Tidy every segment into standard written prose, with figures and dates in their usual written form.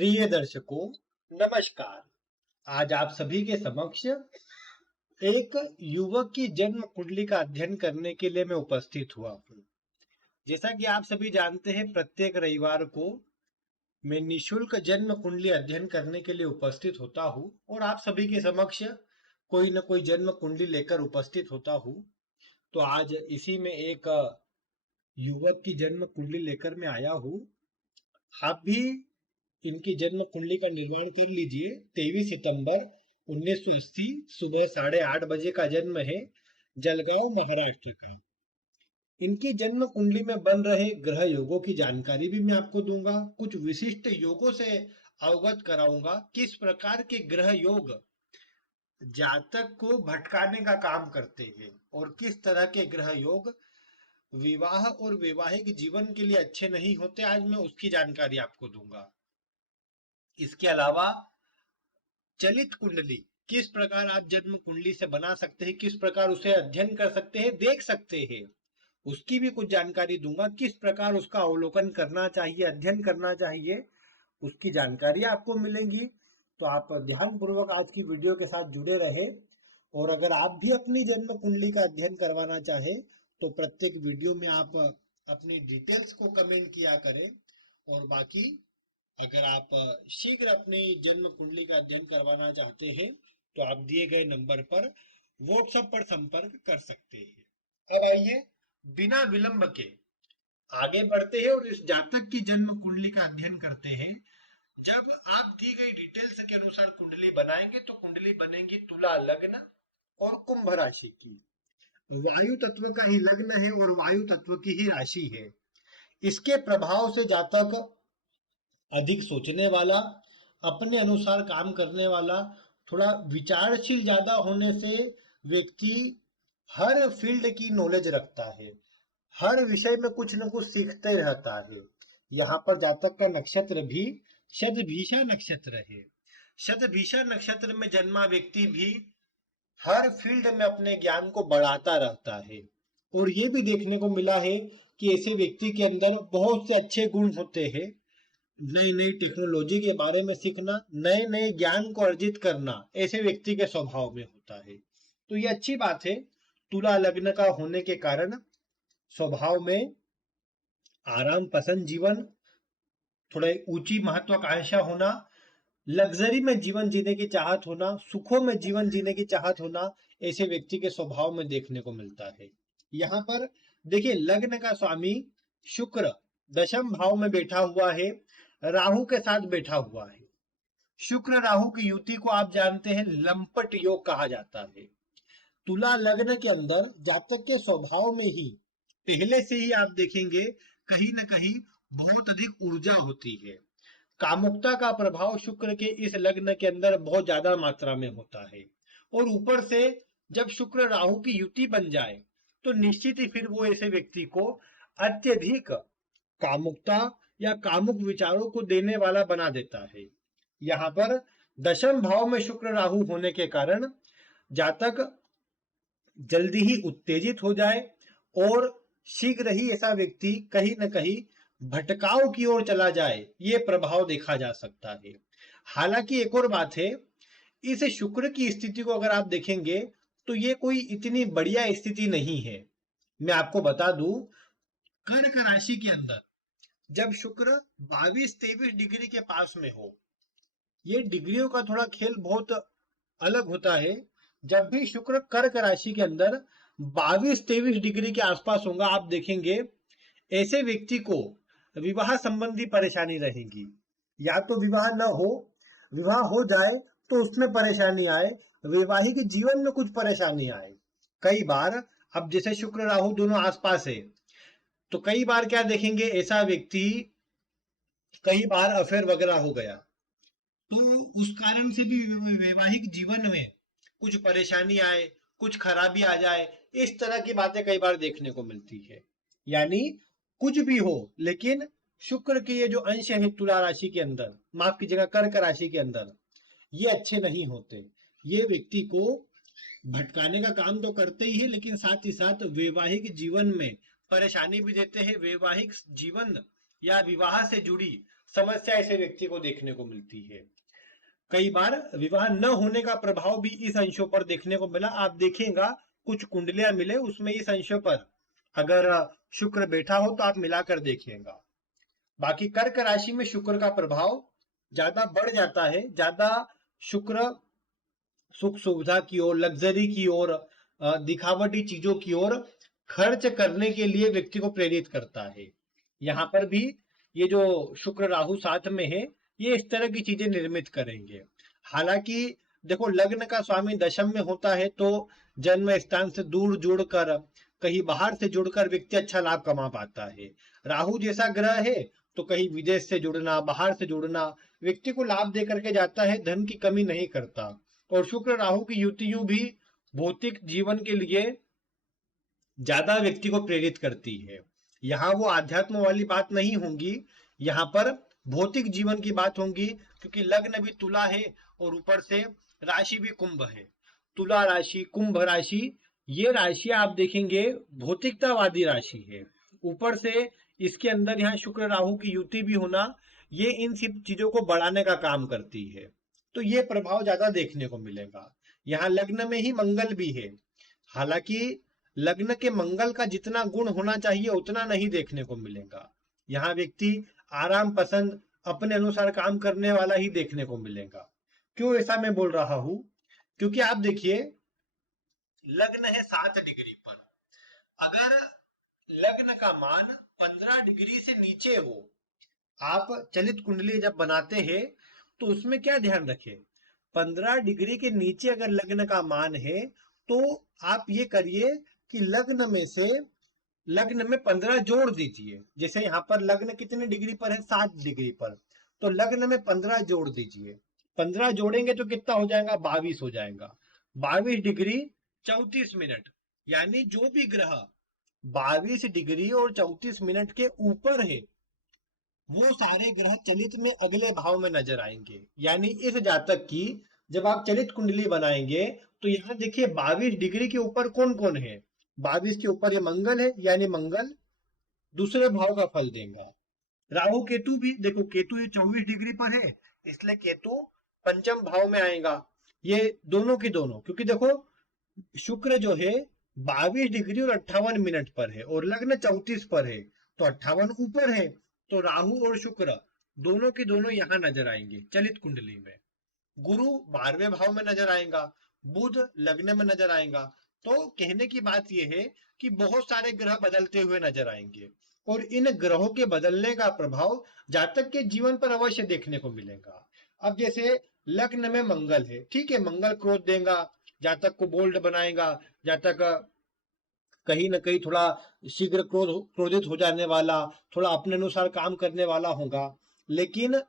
प्रिय दर्शकों, नमस्कार। आज आप सभी के समक्ष एक युवक की जन्म कुंडली का अध्ययन करने के लिए मैं उपस्थित हुआ हूँ। जैसा कि आप सभी जानते हैं, प्रत्येक रविवार को मैं निशुल्क जन्म कुंडली अध्ययन करने के लिए उपस्थित होता हूँ और आप सभी के समक्ष कोई न कोई जन्म कुंडली लेकर उपस्थित होता हूँ। तो आज इसी में एक युवक की जन्म कुंडली लेकर मैं आया हूँ। आप भी इनकी जन्म कुंडली का निर्माण कर लीजिए। 23 सितंबर 1980 सुबह 8:30 बजे का जन्म है, जलगांव महाराष्ट्र का। इनकी जन्म कुंडली में बन रहे ग्रह योगों की जानकारी भी मैं आपको दूंगा। कुछ विशिष्ट योगों से अवगत कराऊंगा। किस प्रकार के ग्रह योग जातक को भटकाने का काम करते हैं और किस तरह के ग्रह योग विवाह और वैवाहिक जीवन के लिए अच्छे नहीं होते, आज मैं उसकी जानकारी आपको दूंगा। इसके अलावा चलित कुंडली किस प्रकार आप जन्म कुंडली से बना सकते हैं, किस प्रकार उसे अध्ययन कर सकते हैं, देख सकते हैं, उसकी भी कुछ जानकारी दूंगा। किस प्रकार उसका अवलोकन करना चाहिए, अध्ययन करना चाहिए, उसकी जानकारी आपको मिलेगी। तो आप ध्यान पूर्वक आज की वीडियो के साथ जुड़े रहे। और अगर आप भी अपनी जन्म कुंडली का अध्ययन करवाना चाहे तो प्रत्येक वीडियो में आप अपनी डिटेल्स को कमेंट किया करें। और बाकी अगर आप शीघ्र अपनी जन्म कुंडली का अध्ययन करवाना चाहते हैं तो आप दिए गए नंबर पर व्हाट्सएप पर संपर्क कर सकते हैं। अब आइए बिना विलंब के आगे बढ़ते हैं और इस जातक की जन्म कुंडली का अध्ययन करते हैं। जब आप दी गई डिटेल्स के अनुसार कुंडली बनाएंगे तो कुंडली बनेगी तुला लग्न और कुंभ राशि की। वायु तत्व का ही लग्न है और वायु तत्व की ही राशि है। इसके प्रभाव से जातक अधिक सोचने वाला, अपने अनुसार काम करने वाला, थोड़ा विचारशील ज्यादा होने से व्यक्ति हर फील्ड की नॉलेज रखता है, हर विषय में कुछ न कुछ सीखते रहता है। यहाँ पर जातक का नक्षत्र भी शतभिषा नक्षत्र है। शतभिषा नक्षत्र में जन्मा व्यक्ति भी हर फील्ड में अपने ज्ञान को बढ़ाता रहता है। और ये भी देखने को मिला है कि ऐसे व्यक्ति के अंदर बहुत से अच्छे गुण होते हैं। नई नई टेक्नोलॉजी के बारे में सीखना, नए नए ज्ञान को अर्जित करना ऐसे व्यक्ति के स्वभाव में होता है। तो ये अच्छी बात है। तुला लग्न का होने के कारण स्वभाव में आराम पसंद जीवन, थोड़े ऊंची महत्वाकांक्षा होना, लग्जरी में जीवन जीने की चाहत होना, सुखों में जीवन जीने की चाहत होना ऐसे व्यक्ति के स्वभाव में देखने को मिलता है। यहाँ पर देखिए, लग्न का स्वामी शुक्र दशम भाव में बैठा हुआ है, राहु के साथ बैठा हुआ है। शुक्र राहु की युति को आप जानते हैं लंपट योग कहा जाता है। तुला लग्न के अंदर जातक के स्वभाव में ही पहले से ही आप देखेंगे कहीं ना कहीं बहुत अधिक ऊर्जा होती है। कामुकता का प्रभाव शुक्र के इस लग्न के अंदर बहुत ज्यादा मात्रा में होता है। और ऊपर से जब शुक्र राहु की युति बन जाए तो निश्चित ही फिर वो ऐसे व्यक्ति को अत्यधिक कामुकता या कामुक विचारों को देने वाला बना देता है। यहाँ पर दशम भाव में शुक्र राहु होने के कारण जातक जल्दी ही उत्तेजित हो जाए और शीघ्र ही ऐसा व्यक्ति कहीं न कहीं भटकाव की ओर चला जाए, ये प्रभाव देखा जा सकता है। हालांकि एक और बात है, इस शुक्र की स्थिति को अगर आप देखेंगे तो ये कोई इतनी बढ़िया स्थिति नहीं है। मैं आपको बता दूं, कर्क राशि के अंदर जब शुक्र 22-23 डिग्री के पास में हो, ये डिग्रियों का थोड़ा खेल बहुत अलग होता है। जब भी शुक्र कर्क राशि के अंदर 22-23 डिग्री के आसपास होगा, आप देखेंगे ऐसे व्यक्ति को विवाह संबंधी परेशानी रहेगी। या तो विवाह न हो, विवाह हो जाए तो उसमें परेशानी आए, वैवाहिक जीवन में कुछ परेशानी आए। कई बार अब जैसे शुक्र राहु दोनों आसपास है तो कई बार क्या देखेंगे, ऐसा व्यक्ति कई बार अफेयर वगैरह हो गया तो उस कारण से भी वैवाहिक जीवन में कुछ परेशानी आए, कुछ खराबी आ जाए, इस तरह की बातें कई बार देखने को मिलती है। यानी कुछ भी हो, लेकिन शुक्र के ये जो अंश है तुला राशि के अंदर, माफ कीजिएगा कर्क राशि के अंदर, ये अच्छे नहीं होते। ये व्यक्ति को भटकाने का काम तो करते ही है, लेकिन साथ ही साथ वैवाहिक जीवन में परेशानी भी देते हैं। वैवाहिक जीवन या विवाह से जुड़ी समस्या ऐसे व्यक्ति को देखने को मिलती है। कई बार विवाह न होने का प्रभाव भी इस अंशों पर देखने को मिला। आप देखेंगा कुछ कुंडलियां मिले, उसमें इस अंशों पर अगर शुक्र बैठा हो तो आप मिलाकर देखिएगा। बाकी कर्क राशि में शुक्र का प्रभाव ज्यादा बढ़ जाता है। ज्यादा शुक्र सुख सुविधा की ओर, लग्जरी की ओर, दिखावटी चीजों की ओर खर्च करने के लिए व्यक्ति को प्रेरित करता है। यहाँ पर भी ये जो शुक्र राहु साथ में है, ये इस तरह की चीजें निर्मित करेंगे। हालांकि देखो, लग्न का स्वामी दशम में होता है तो जन्म स्थान से दूर जुड़कर, कहीं बाहर से जुड़कर व्यक्ति अच्छा लाभ कमा पाता है। राहु जैसा ग्रह है तो कहीं विदेश से जुड़ना, बाहर से जुड़ना व्यक्ति को लाभ दे करके जाता है, धन की कमी नहीं करता। और शुक्र राहु की युतियों भी भौतिक जीवन के लिए ज्यादा व्यक्ति को प्रेरित करती है। यहाँ वो आध्यात्म वाली बात नहीं होंगी, यहाँ पर भौतिक जीवन की बात होंगी, क्योंकि लग्न भी तुला है और ऊपर से राशि भी कुंभ है। तुला राशि, कुंभ राशि, ये राशि आप देखेंगे भौतिकतावादी राशि है। ऊपर से इसके अंदर यहाँ शुक्र राहु की युति भी होना, ये इन सब चीजों को बढ़ाने का काम करती है। तो ये प्रभाव ज्यादा देखने को मिलेगा। यहाँ लग्न में ही मंगल भी है, हालांकि लग्न के मंगल का जितना गुण होना चाहिए उतना नहीं देखने को मिलेगा। यहाँ व्यक्ति आराम पसंद, अपने अनुसार काम करने वाला ही देखने को मिलेगा। क्यों ऐसा मैं बोल रहा हूं? क्योंकि आप देखिए, लग्न है 7 डिग्री पर, अगर लग्न का मान 15 डिग्री से नीचे हो, आप चलित कुंडली जब बनाते हैं तो उसमें क्या ध्यान रखें, 15 डिग्री के नीचे अगर लग्न का मान है तो आप ये करिए कि लग्न में 15 जोड़ दीजिए। जैसे यहाँ पर लग्न कितने डिग्री पर है, 7 डिग्री पर, तो लग्न में 15 जोड़ दीजिए। 15 जोड़ेंगे तो कितना हो जाएगा, 22 हो जाएगा। 22 डिग्री 34 मिनट, यानी जो भी ग्रह 22 डिग्री और 34 मिनट के ऊपर है वो सारे ग्रह चलित में अगले भाव में नजर आएंगे। यानी इस जातक की जब आप चलित कुंडली बनाएंगे तो यहाँ देखिए 22 डिग्री के ऊपर कौन कौन है। 22 के ऊपर ये मंगल है, यानी मंगल दूसरे भाव का फल देगा। राहु केतु भी देखो, केतु ये 24 डिग्री पर है, इसलिए केतु पंचम भाव में आएगा। ये दोनों की दोनों, क्योंकि देखो शुक्र जो है 22 डिग्री और 58 मिनट पर है और लग्न 34 पर है, तो 58 ऊपर है, तो राहु और शुक्र दोनों के दोनों यहां नजर आएंगे चलित कुंडली में। गुरु 12वें भाव में नजर आएगा, बुध लग्न में नजर आएगा। तो कहने की बात यह है कि बहुत सारे ग्रह बदलते हुए नजर आएंगे और इन ग्रहों के बदलने का प्रभाव जातक के जीवन पर अवश्य देखने को मिलेगा। अब जैसे लग्न में मंगल है, ठीक है, मंगल क्रोध देगा, जातक को बोल्ड बनाएगा, जातक कहीं ना कहीं थोड़ा शीघ्र क्रोधित हो जाने वाला, थोड़ा अपने अनुसार काम करने वाला होगा। लेकिन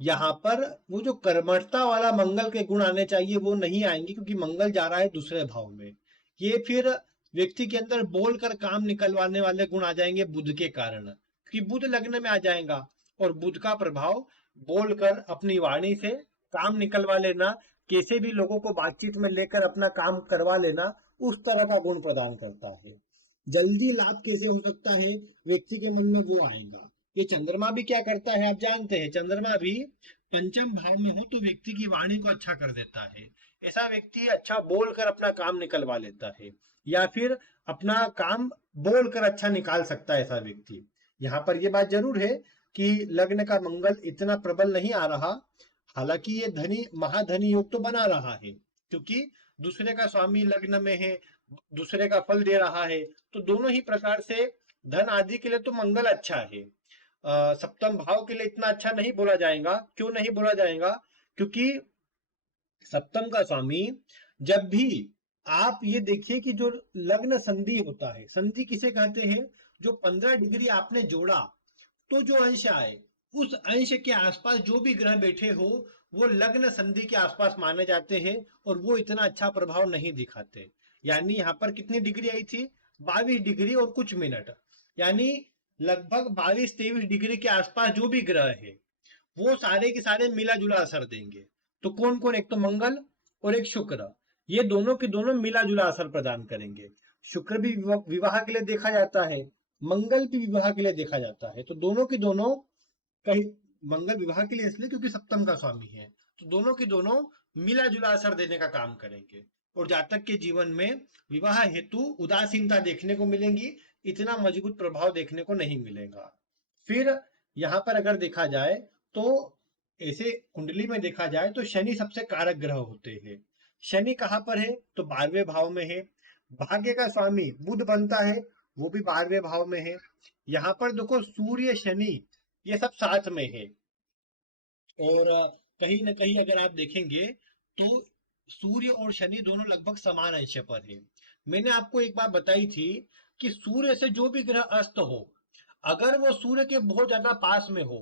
यहाँ पर वो जो कर्मठता वाला मंगल के गुण आने चाहिए वो नहीं आएंगे, क्योंकि मंगल जा रहा है दूसरे भाव में। ये फिर व्यक्ति के अंदर बोलकर काम निकलवाने वाले गुण आ जाएंगे बुध के कारण, क्योंकि बुध लग्न में आ जाएगा और बुध का प्रभाव बोलकर अपनी वाणी से काम निकलवा लेना, कैसे भी लोगों को बातचीत में लेकर अपना काम करवा लेना, उस तरह का गुण प्रदान करता है। जल्दी लाभ कैसे हो सकता है व्यक्ति के मन में वो आएगा। ये चंद्रमा भी क्या करता है आप जानते हैं, चंद्रमा भी पंचम भाव में हो तो व्यक्ति की वाणी को अच्छा कर देता है। ऐसा व्यक्ति अच्छा बोलकर अपना काम निकलवा लेता है, या फिर अपना काम बोलकर अच्छा निकाल सकता है ऐसा व्यक्ति। यहाँ पर यह बात जरूर है कि लग्न का मंगल इतना प्रबल नहीं आ रहा, हालांकि ये धनी महाधनी योग तो बना रहा है, क्योंकि दूसरे का स्वामी लग्न में है, दूसरे का फल दे रहा है, तो दोनों ही प्रकार से धन आदि के लिए तो मंगल अच्छा है। सप्तम भाव के लिए इतना अच्छा नहीं बोला जाएगा। क्यों नहीं बोला जाएगा? क्योंकि सप्तम का स्वामी, जब भी आप ये देखिए कि जो लग्न संधि होता है, संधि किसे कहते हैं, जो 15 डिग्री आपने जोड़ा तो जो अंश आए उस अंश के आसपास जो भी ग्रह बैठे हो वो लग्न संधि के आसपास माने जाते हैं और वो इतना अच्छा प्रभाव नहीं दिखाते। यानी यहाँ पर कितनी डिग्री आई थी, 22 डिग्री और कुछ मिनट, यानी लगभग 22-23 डिग्री के आसपास जो भी ग्रह है वो सारे के सारे मिला जुला असर देंगे। तो कौन कौन, एक तो मंगल और एक शुक्र, ये दोनों के दोनों मिला जुला असर प्रदान करेंगे। शुक्र भी विवाह के लिए देखा जाता है, मंगल भी विवाह के लिए देखा जाता है, तो दोनों के दोनों कहीं मंगल विवाह के लिए इसलिए क्योंकि सप्तम का स्वामी है, तो दोनों की दोनों मिला जुला असर देने का काम करेंगे। और जातक के जीवन में विवाह हेतु उदासीनता देखने को मिलेंगी, इतना मजबूत प्रभाव देखने को नहीं मिलेगा। फिर यहाँ पर अगर देखा जाए तो ऐसे कुंडली में देखा जाए तो शनि सबसे कारक ग्रह होते हैं। शनि कहाँ पर है? तो 12वें भाव में है। भाग्य का स्वामी बुध बनता है, वो भी 12वें भाव में है। यहाँ पर देखो सूर्य शनि ये सब साथ में है। और कहीं ना कहीं अगर आप देखेंगे तो सूर्य और शनि दोनों लगभग समान अंश पर है। मैंने आपको एक बात बताई थी कि सूर्य से जो भी ग्रह अस्त हो, अगर वो सूर्य के बहुत ज्यादा पास में हो,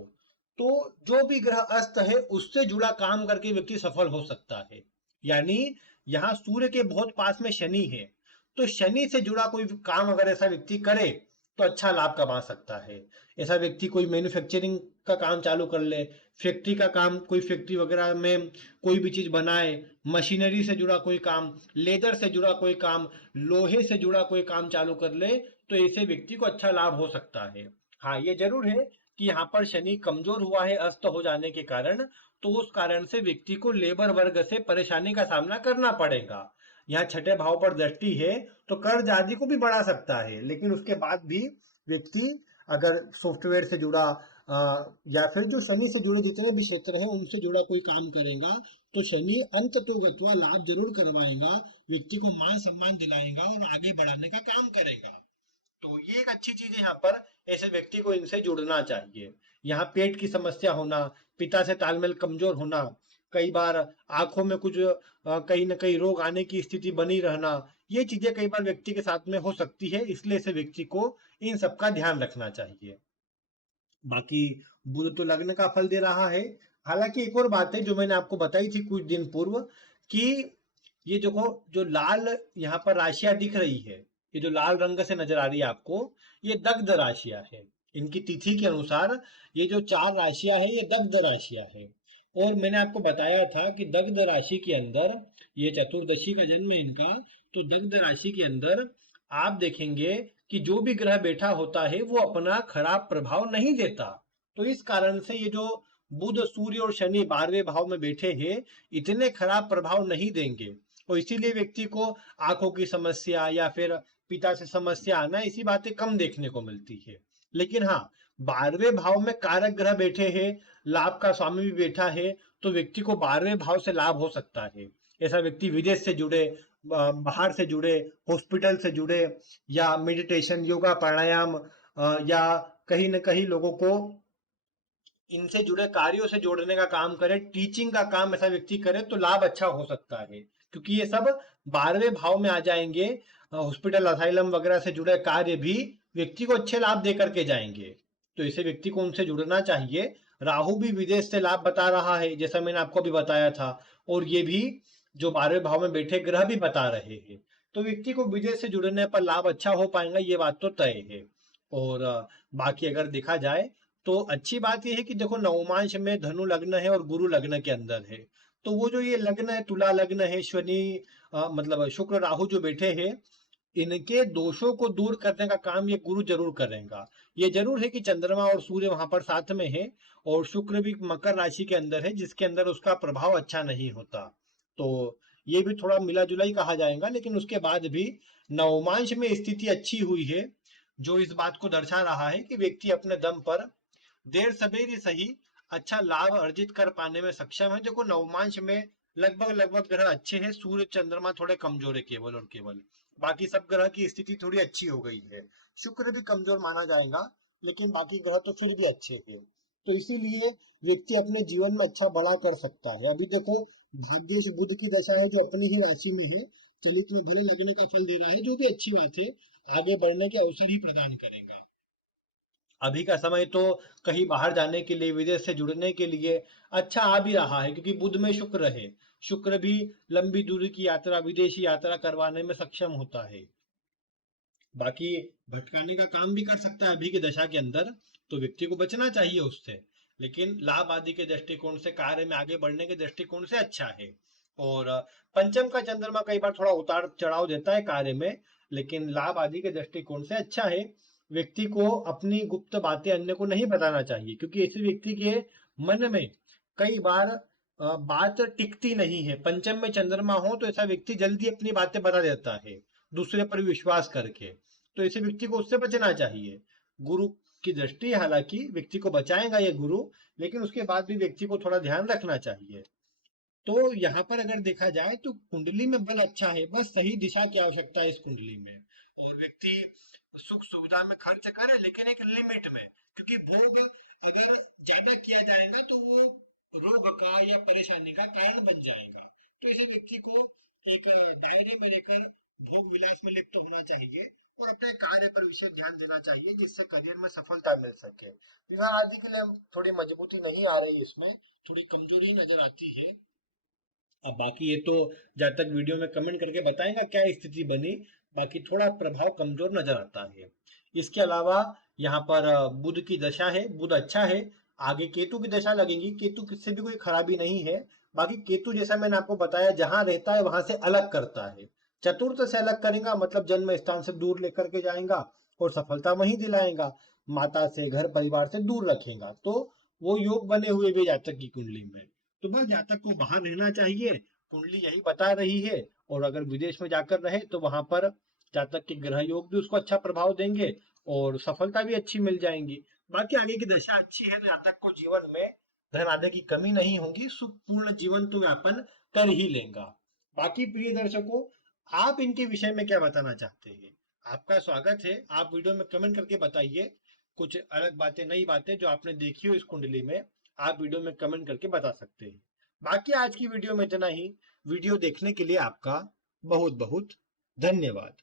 तो जो भी ग्रह अस्त है उससे जुड़ा काम करके व्यक्ति सफल हो सकता है। यानी यहाँ सूर्य के बहुत पास में शनि है, तो शनि से जुड़ा कोई काम अगर ऐसा व्यक्ति करे तो अच्छा लाभ कमा सकता है। ऐसा व्यक्ति कोई मैन्युफैक्चरिंग का काम चालू कर ले, फैक्ट्री का काम, कोई फैक्ट्री वगैरह में कोई भी चीज बनाए, मशीनरी से जुड़ा कोई काम, लेदर से जुड़ा कोई काम, लोहे से जुड़ा कोई काम चालू कर ले, तो ऐसे व्यक्ति को अच्छा लाभ हो सकता है। हाँ, ये जरूर है कि यहाँ पर शनि कमजोर हुआ है अस्त हो जाने के कारण, तो उस कारण से व्यक्ति को लेबर वर्ग से परेशानी का सामना करना पड़ेगा। यहाँ छठे भाव पर दृष्टि है तो कर्ज आदि को भी बढ़ा सकता है, लेकिन उसके बाद भी व्यक्ति अगर सॉफ्टवेयर से जुड़ा या फिर जो शनि से जुड़े जितने भी क्षेत्र हैं उनसे जुड़ा कोई काम करेगा, तो शनि अंत तो गत्वा लाभ जरूर करवाएगा, व्यक्ति को मान सम्मान दिलाएगा और आगे बढ़ाने का काम करेगा। तो ये एक अच्छी चीज है यहाँ पर, ऐसे व्यक्ति को इनसे जुड़ना चाहिए। यहाँ पेट की समस्या होना, पिता से तालमेल कमजोर होना, कई बार आंखों में कुछ कहीं ना कहीं रोग आने की स्थिति बनी रहना, ये चीजें कई बार व्यक्ति के साथ में हो सकती है, इसलिए ऐसे व्यक्ति को इन सब का ध्यान रखना चाहिए। बाकी बुध तो लग्न का फल दे रहा है। हालांकि एक और बात है जो मैंने आपको बताई थी कुछ दिन पूर्व, कि ये देखो जो लाल यहाँ पर राशियां दिख रही है, ये जो लाल रंग से नजर आ रही है आपको, ये दग्ध राशियां है। इनकी तिथि के अनुसार ये जो 4 राशियां है ये दग्ध राशियां है। और मैंने आपको बताया था कि दग्ध राशि के अंदर, ये चतुर्दशी का जन्म है इनका, तो दग्ध राशि के अंदर आप देखेंगे कि जो भी ग्रह बैठा होता है वो अपना खराब प्रभाव नहीं देता। तो इस कारण से ये जो बुध सूर्य और शनि 12वें भाव में बैठे हैं, इतने खराब प्रभाव नहीं देंगे। और इसीलिए व्यक्ति को आंखों की समस्या या फिर पिता से समस्या आना, ऐसी बातें कम देखने को मिलती है। लेकिन हाँ, 12वें भाव में कारक ग्रह बैठे हैं, लाभ का स्वामी भी बैठा है, तो व्यक्ति को 12वें भाव से लाभ हो सकता है। ऐसा व्यक्ति विदेश से जुड़े, बाहर से जुड़े, हॉस्पिटल से जुड़े, या मेडिटेशन योगा प्राणायाम, या कहीं ना कहीं लोगों को इनसे जुड़े कार्यों से जोड़ने का काम करे, टीचिंग का काम ऐसा व्यक्ति करे, तो लाभ अच्छा हो सकता है, क्योंकि ये सब 12वें भाव में आ जाएंगे। हॉस्पिटल असाइलम वगैरह से जुड़े कार्य भी व्यक्ति को अच्छे लाभ दे करके जाएंगे, तो ऐसे व्यक्ति को उनसे जुड़ना चाहिए। राहु भी विदेश से लाभ बता रहा है, जैसा मैंने आपको भी बताया था, और ये भी जो 12वें भाव में बैठे ग्रह भी बता रहे हैं, तो व्यक्ति को विदेश से जुड़ने पर लाभ अच्छा हो पाएगा, ये बात तो तय है। और बाकी अगर देखा जाए तो अच्छी बात यह है कि देखो नवमांश में धनु लग्न है और गुरु लग्न के अंदर है, तो वो जो ये लग्न है तुला लग्न है, शनि मतलब शुक्र राहु जो बैठे हैं, इनके दोषों को दूर करने का काम ये गुरु जरूर करेगा। ये जरूर है कि चंद्रमा और सूर्य वहां पर साथ में है, और शुक्र भी मकर राशि के अंदर है जिसके अंदर उसका प्रभाव अच्छा नहीं होता, तो ये भी थोड़ा मिला जुला ही कहा जाएगा। लेकिन उसके बाद भी नवमांश में स्थिति अच्छी हुई है, जो इस बात को दर्शा रहा है कि व्यक्ति अपने दम पर देर सवेर ही सही अच्छा लाभ अर्जित कर पाने में सक्षम है। देखो नवमांश में लगभग लगभग ग्रह अच्छे हैं, सूर्य चंद्रमा थोड़े कमजोर है केवल और केवल, बाकी सब ग्रह की स्थिति थोड़ी अच्छी हो गई है। शुक्र भी कमजोर माना जाएगा, लेकिन बाकी ग्रह तो फिर भी अच्छे हैं। तो इसीलिए व्यक्ति अपने जीवन में अच्छा बड़ा कर सकता है। अभी देखो भाग्येश बुध की दशा है जो अपनी ही राशि में है, चलित में भले लगने का फल दे रहा है, जो भी अच्छी बात है, आगे बढ़ने के अवसर ही प्रदान करेगा। अभी का समय तो कहीं बाहर जाने के लिए, विदेश से जुड़ने के लिए अच्छा आ भी रहा है, क्योंकि बुध में शुक्र है। शुक्र भी लंबी दूरी की यात्रा, विदेशी यात्रा करवाने में सक्षम होता है। बाकी भटकाने का काम भी कर सकता है अभी की दशा के अंदर, तो व्यक्ति को बचना चाहिए उससे। लेकिन लाभ आदि के दृष्टिकोण से, कार्य में आगे बढ़ने के दृष्टिकोण से अच्छा है। और पंचम का चंद्रमा कई बार थोड़ा उतार चढ़ाव देता है कार्य में, लेकिन लाभ आदि के दृष्टिकोण से अच्छा है। व्यक्ति को अपनी गुप्त बातें अन्य को नहीं बताना चाहिए, क्योंकि ऐसे व्यक्ति के मन में कई बार बात टिकती नहीं है। पंचम में चंद्रमा हो तो ऐसा व्यक्ति जल्दी अपनी बातें बता देता है, दूसरे पर विश्वास करके। तो ऐसे व्यक्ति को उससे बचना चाहिए। गुरु की दृष्टि हालांकि व्यक्ति को बचाएगा ये गुरु, लेकिन उसके बाद भी व्यक्ति को थोड़ा ध्यान रखना चाहिए। तो यहाँ पर अगर देखा जाए तो कुंडली में बल अच्छा है, बस सही दिशा की आवश्यकता है इस कुंडली में। और व्यक्ति सुख सुविधा में खर्च करे, लेकिन एक लिमिट में, क्योंकि भोग अगर ज्यादा किया जाएगा तो वो रोग का या परेशानी का कारण बन जाएगा। तो इसे व्यक्ति को एक दायरे में लेकर भोग विलास में लिप्त होना चाहिए और अपने कार्य पर विशेष ध्यान देना चाहिए, जिससे करियर में सफलता मिल सके। विवाह आदि के लिए थोड़ी मजबूती नहीं आ रही, इसमें थोड़ी कमजोरी नजर आती है। अब बाकी ये तो जातक वीडियो में कमेंट करके बताएगा क्या स्थिति बनी। बाकी थोड़ा प्रभाव कमजोर नजर आता है। इसके अलावा यहाँ पर बुध की दशा है, बुध अच्छा है। आगे केतु की दशा लगेगी, केतु किससे भी कोई खराबी नहीं है। बाकी केतु जैसा मैंने आपको बताया जहां रहता है वहां से अलग करता है। चतुर्थ से अलग करेगा मतलब जन्म स्थान से दूर लेकर के जाएगा और सफलता वहीं दिलाएगा। माता से, घर परिवार से दूर रखेगा, तो वो योग बने हुए भी जातक की कुंडली में। तो बस जातक को बाहर रहना चाहिए, कुंडली यही बता रही है। और अगर विदेश में जाकर रहे तो वहां पर जातक के ग्रह योग भी उसको अच्छा प्रभाव देंगे और सफलता भी अच्छी मिल जाएंगी। बाकी आगे की दशा अच्छी है तो जातक को जीवन में धन आदि की कमी नहीं होगी, सुखपूर्ण जीवन तो व्यापन कर ही लेगा। बाकी प्रिय दर्शकों, आप इनके विषय में क्या बताना चाहते हैं? आपका स्वागत है, आप वीडियो में कमेंट करके बताइए। कुछ अलग बातें, नई बातें जो आपने देखी हो इस कुंडली में, आप वीडियो में कमेंट करके बता सकते हैं। बाकी आज की वीडियो में इतना ही। वीडियो देखने के लिए आपका बहुत बहुत धन्यवाद।